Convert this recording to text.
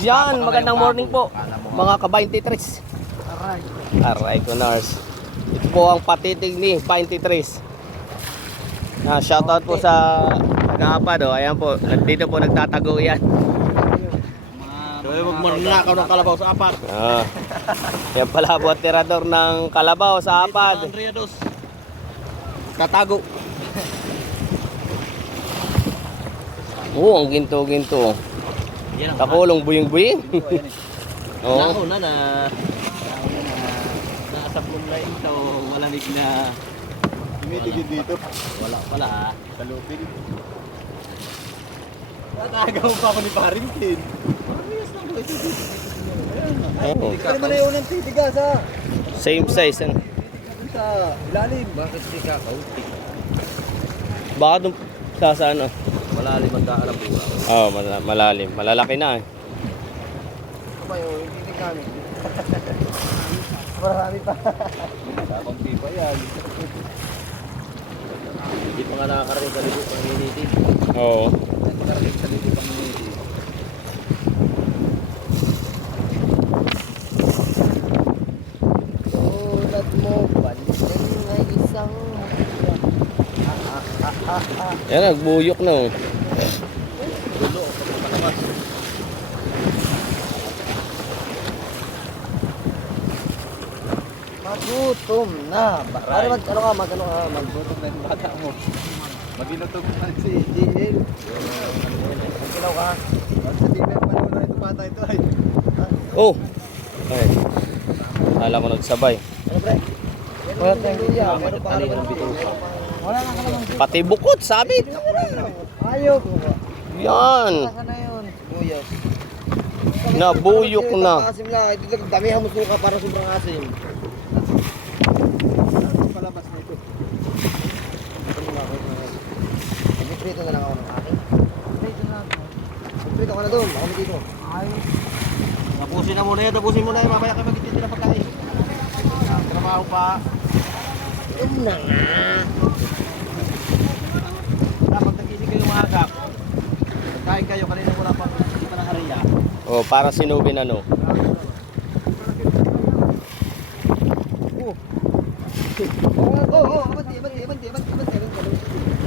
Yan, magandang morning po. Mga ka-23. Aray ko, Nars. Ito po ang patitig ni 23. Ah, shoutout po sa taga-apad. Oh. Ayan po, dito po nagtatago yan. Huwag mo nakaw ng kalabaw sa apat. Ah. Yan pala po ang tirador ng kalabaw sa apad. Andrea dos. Tatago. Oo, ang ginto-ginto. Yan ang Takulong buying-buying. Oo. Nauna na. Nasa plumlain ito, malamig na. Tumitigil dito. Wala pala ah. Sa lupig. Natagaw pa ako ni Parintin. Oo. Ano ba na yung unang titigas ha? Same size. Ano? Sa ilalim. Bakit di ka Baka dun sa, sa ano? Wala limang daan ang buwa. Oo, mala- malalim. Malalaki na eh. Ano yung titig namin? Marami pa. Kakunti pa yan. Hindi pa nga nakakarating sa libot ng miniti. Oo. Nakakarating sa libot ng miniti. Tulad mo, balikin na isang Yan, nagbuyok na oh. Dulo, pagpapalamas. Magutom na. Ano mag ano ka mag ano ka magutom na yung bata mo. Maginutog na si JL. Magkilaw ka. At sa TV pa na itong bata ito ay. Oh! Ay. Kala ko nagsabay. Ano pre? Wala tayong luya. Meron pa ka. Pati bukot, sabit. Ayaw. Yan. Na. Nabuyok na. Asim lang. Ito lang damihan mo suka para sobrang asim. Palabas na ito. Nagpiprito na lang ako ng akin. Nagpiprito ka na doon. Ako dito. Tapusin na muna yan, tapusin mo na yan. Mamaya kayo magtitindi ng pagkain. Trabaho pa. Yun na nga. Dapat nakinig kayo mga kap. Kain kayo, kanina wala pa kita ng hariya. Oh, para sinubin ano. Oh, oh, oh, abante, abante, abante, abante, abante.